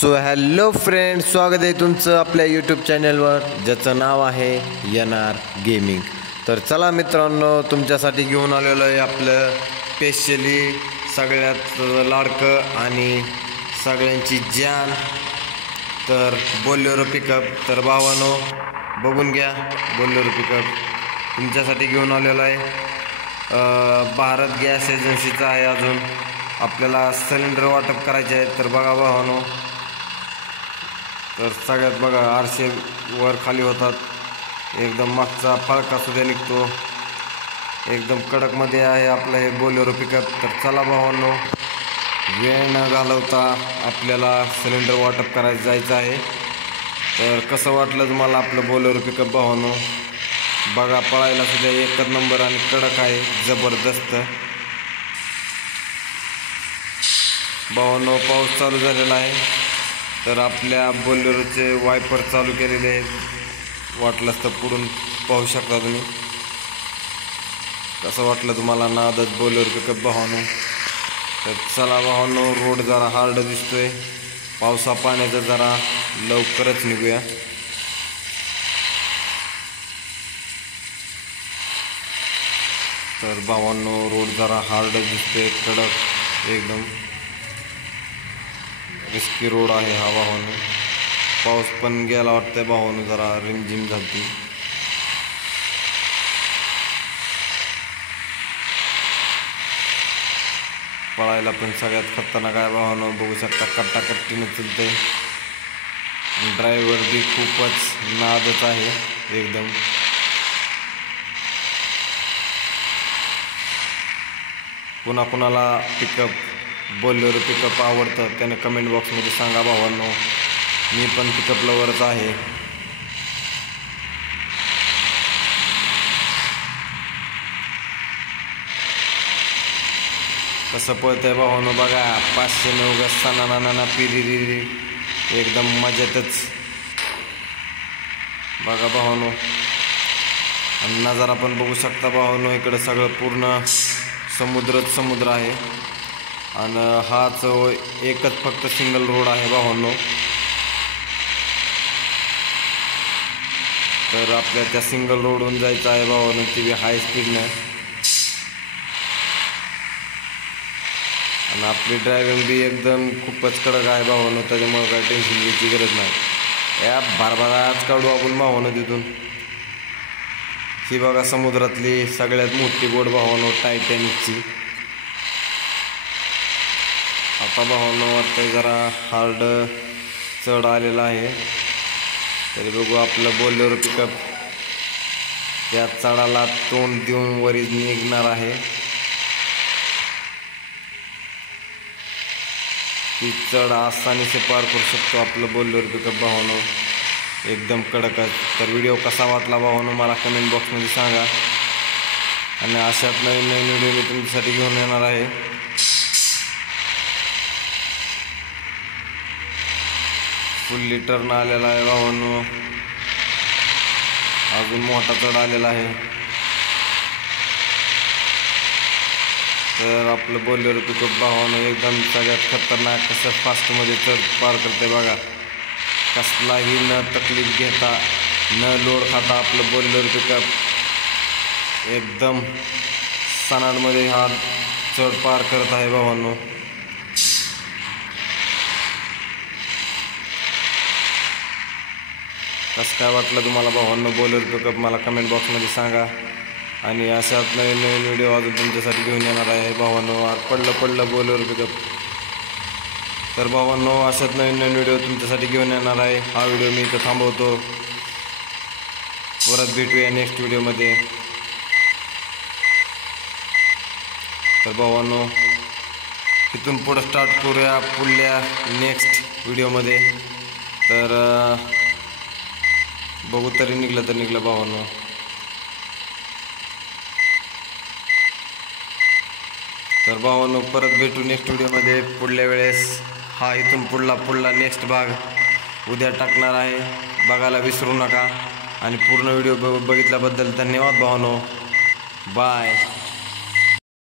So hello friend, स्वागत आहे तुमचं आपल्या यूट्यूब चॅनलवर ज्याचं नाव आहे NR गेमिंग। तर चला मित्रांनो, तुमच्यासाठी घेऊन आलेलो आहे आपलं स्पेशली सगळ्यात लाडकं आणि सगळ्यांची जान तर बोलेरो पिकअप। तर भावानो बघून घ्या, बोलेरो पिकअप तुमच्यासाठी घेऊन आलेलो आहे। भारत गॅस एजन्सीचा आहे। अजून आपल्याला सिलेंडर वाटप करायचे आहे। तर बघा भावानो, तर सगळ्यात बघा आरशे वर खाली होतात, एकदम मागचा फळका सुद्धा निघतो, एकदम कडकमध्ये आहे आपलं हे बोलेरो पिकअप। तर चला भावांनो, वेळ न घालवता आपल्याला सिलेंडर वाटप करायचं जायचं आहे। तर कसं वाटलं तुम्हाला आपलं बोलेरो पिकअप भावांनो? बघा, पळायला सुद्धा एकच नंबर आणि कडक आहे, जबरदस्त भावांनो। पाऊस चालू झालेला आहे, तर आपल्या बोलेरोचे वायपर चालू केलेले आहेत, वाटलंच तर पुढून पाहू शकता तुम्ही। कसं वाटलं तुम्हाला नादच बोलेरो पिकअप भावांनो? तर चला भावांनो, रोड जरा हार्ड दिसतोय, पावसा पाण्याचं जरा लवकरच निघूया। तर भावांनो, रोड जरा हार्ड दिसतोय, कडक एकदम रिस्की रोड आहे हा भावांनो। पाऊस पण गेला वाटतंय भावांनो, जरा रिमझिम झाली। पळायला पण सगळ्यात खतरनाक आहे भावांनो, बघू शकता कट्टाकट्टीने चलते। ड्रायव्हर बी खूपच नादच आहे एकदम। पुन्हा कुणाला पिकअप बोलेरो पिकअप आवडतं त्याने कमेंट बॉक्समध्ये सांगा भावांनो, मी पण पिकअप लवरच आहे। कसं पळतंय भावांनो बघा, 509 सणाना पिरिरी, एकदम मजेतच बघा भावांनो। आणि नजारा पण बघू शकता भावांनो, इकडं सगळं पूर्ण समुद्र आहे आणि हाच एकच फक्त सिंगल रोड आहे भावांनो। तर आपल्या त्या सिंगल रोडवरून जायचं आहे भावांनो, ती बी हाय स्पीडनं। आणि आपली ड्रायव्हिंग बी एकदम खूपच कडक आहे भावांनो, त्याच्यामुळे काय टेन्शन घ्यायची गरज नाही। या बारबाराच काढू आपण भावांनो तिथून। ही बघा समुद्रातली सगळ्यात मोठी बोट भावांनो, टायटॅनिकची। आता भावांनो वाटतंय जरा हार्ड चढ आलेला आहे, तरी बघू आपलं बोलेरो पिकअप त्या चढाला तोंड देऊन वरी निघणार आहे। ती चढ आसानीसे पार करू शकतो आपलं बोलेरो पिकअप भावांनो, एकदम कडक आहे। तर व्हिडिओ कसा वाटला भावांनो मला कमेंट बॉक्समध्ये सांगा, आणि अशाच नवीन व्हिडिओ मी तुमच्यासाठी घेऊन येणार आहे। फुल्ली टर्न आलेला आहे भावांनो, अजून मोठा चढ आलेला आहे। तर आपलं बोलेरो पिकअप भावांनो एकदम सगळ्यात खतरनाक कसं फास्टमध्ये चढ पार करते बघा। कसलाही न तकलीफ घेता, न लोड खाता आपलं बोलेरो पिकअप एकदम सनाडमध्ये हा चढ पार करत आहे भावांनो। कसं काय वाटलं तुम्हाला भावांनो बोलेरो पिकअप मला कमेंट बॉक्समध्ये सांगा, आणि अशाच नवीन व्हिडिओ अजून तुमच्यासाठी घेऊन येणार आहे भावांनो। पडलं बोलेरो पिकअप। तर भावांनो, अशाच नवीन व्हिडिओ तुमच्यासाठी घेऊन येणार आहे। हा व्हिडिओ मी इथं थांबवतो, परत भेटूया नेक्स्ट व्हिडिओमध्ये। तर भावांनो, इथून पुढं स्टार्ट करूया पुढल्या नेक्स्ट व्हिडिओमध्ये। तर बघू, तरी निघलं भावांनो। तर भावांनो, परत भेटू नेक्स्ट व्हिडिओमध्ये पुढल्या वेळेस। हा इथून पुढला नेक्स्ट भाग उद्या टाकणार आहे, बघायला विसरू नका। आणि पूर्ण व्हिडिओ बघितल्याबद्दल धन्यवाद भावांनो, बाय।